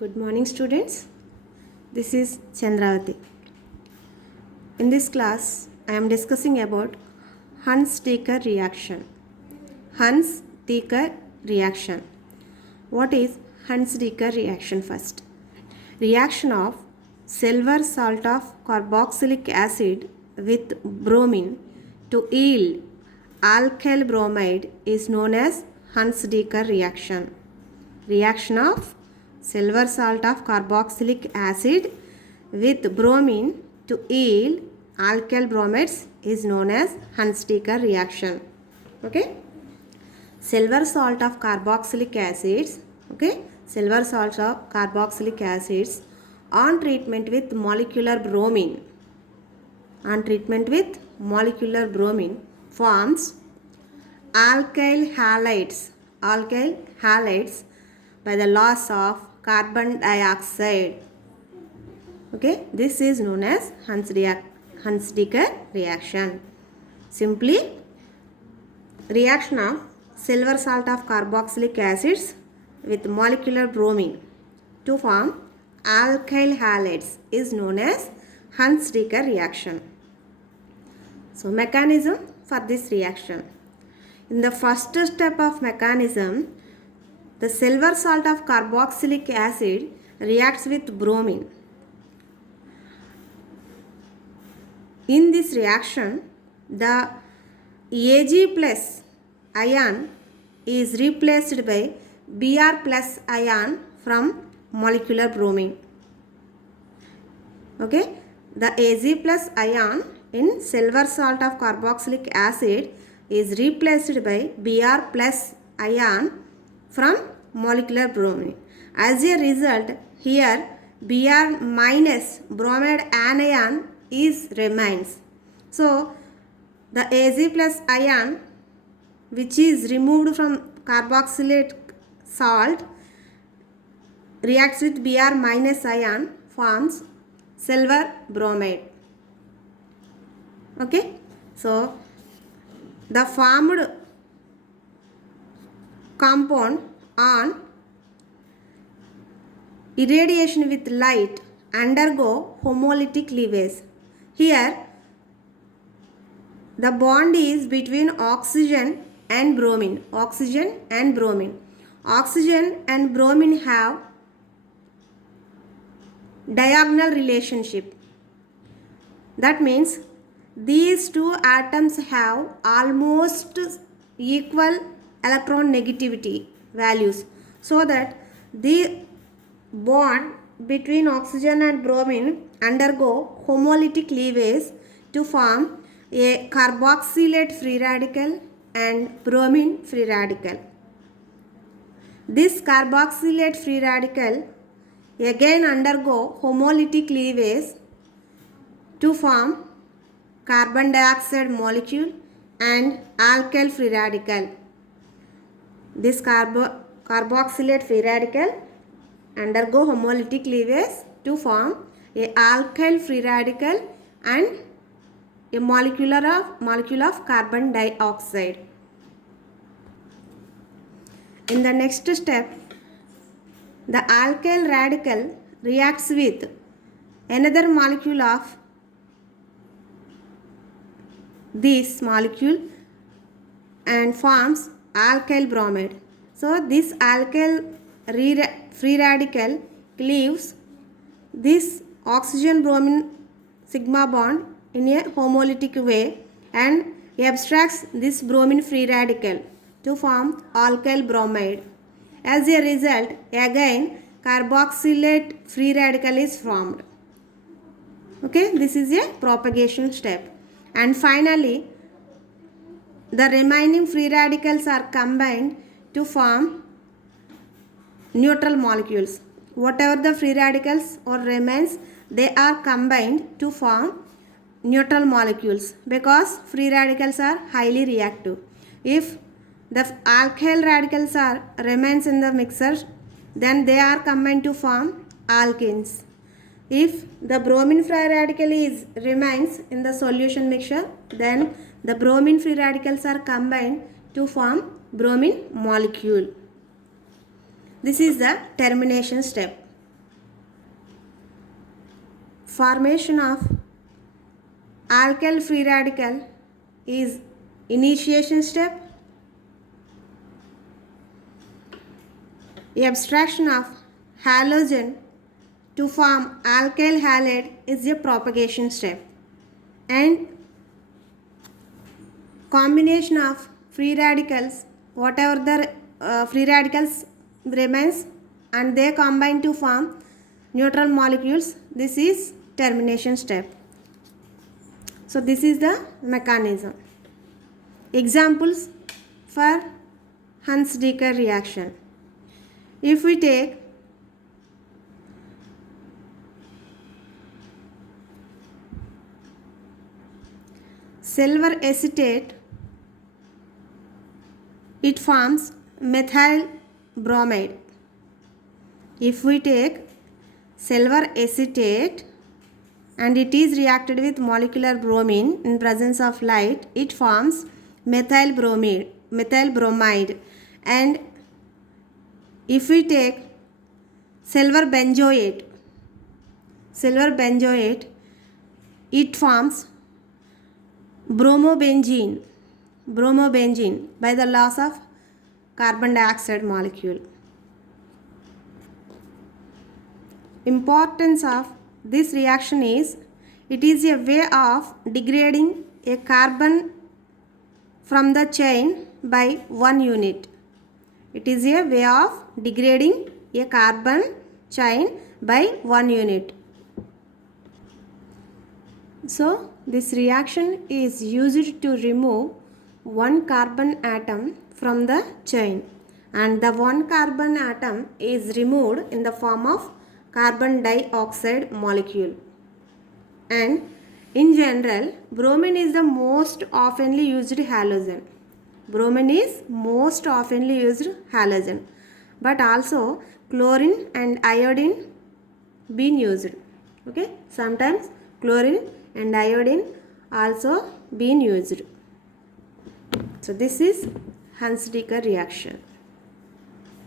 Good morning, students. This is Chandravati. In this class, I am discussing about Huns-Dekker reaction. Huns-Dekker reaction. What is Huns-Dekker reaction first? Reaction of silver salt of carboxylic acid with bromine to yield alkyl bromide is known as Huns-Dekker reaction. Reaction of silver salt of carboxylic acid with bromine to yield alkyl bromides is known as Huns-Dekker reaction. Okay, silver salt of carboxylic acids, silver salt of carboxylic acids on treatment with molecular bromine, forms alkyl halides by the loss of carbon dioxide. Okay, this is known as Huns-Dekker reaction. Simply, reaction of silver salt of carboxylic acids with molecular bromine to form alkyl halides is known as Huns-Dekker reaction. So, mechanism for this reaction. In the first step of mechanism, the silver salt of carboxylic acid reacts with bromine. In this reaction, the Ag plus ion is replaced by Br plus ion from molecular bromine. Okay, the Ag plus ion in silver salt of carboxylic acid is replaced by Br plus ion from molecular bromine. As a result, here Br minus bromide anion remains. So, the Ag plus ion which is removed from carboxylate salt reacts with Br minus ion, forms silver bromide. Okay, so the formed compound on irradiation with light undergo homolytic cleavage. Here the bond is between oxygen and bromine. Oxygen and bromine have diagonal relationship. That means these two atoms have almost equal electron negativity values, so that the bond between oxygen and bromine undergo homolytic cleavage to form a carboxylate free radical and bromine free radical. This carboxylate free radical again undergo homolytic cleavage to form carbon dioxide molecule and alkyl free radical. This carboxylate free radical undergo homolytic cleavage to form a alkyl free radical and a molecule of carbon dioxide. In the next step, the alkyl radical reacts with another molecule of this molecule and forms alkyl bromide. So, this alkyl free radical cleaves this oxygen bromine sigma bond in a homolytic way and abstracts this bromine free radical to form alkyl bromide. As a result, again carboxylate free radical is formed. Okay, this is a propagation step. And finally, the remaining free radicals are combined to form neutral molecules. Whatever the free radicals or remains, they are combined to form neutral molecules because free radicals are highly reactive. If the alkyl radicals remains in the mixture, then they are combined to form alkenes. If the bromine free radical remains in the solution mixture, then the bromine free radicals are combined to form bromine molecule. This is the termination step. formation of alkyl free radical is initiation step. Abstraction of halogen to form alkyl halide is a propagation step, and combination of free radicals, whatever the free radicals remains and they combine to form neutral molecules, this is termination step. So this is the mechanism. Examples for Hunsdiecker reaction. If we take silver acetate, it forms methyl bromide. If we take silver acetate and it is reacted with molecular bromine in presence of light, it forms methyl bromide. And if we take silver benzoate, it forms bromobenzene by the loss of carbon dioxide molecule. Importance of this reaction is it is a way of degrading a carbon from the chain by 1 unit. It is a way of degrading a carbon chain by 1 unit. So this reaction is used to remove one carbon atom from the chain, and the one carbon atom is removed in the form of carbon dioxide molecule. And in general, bromine is the most oftenly used halogen. But also chlorine and iodine been used. Okay, sometimes chlorine and iodine also been used. So this is Hunsdiecker reaction.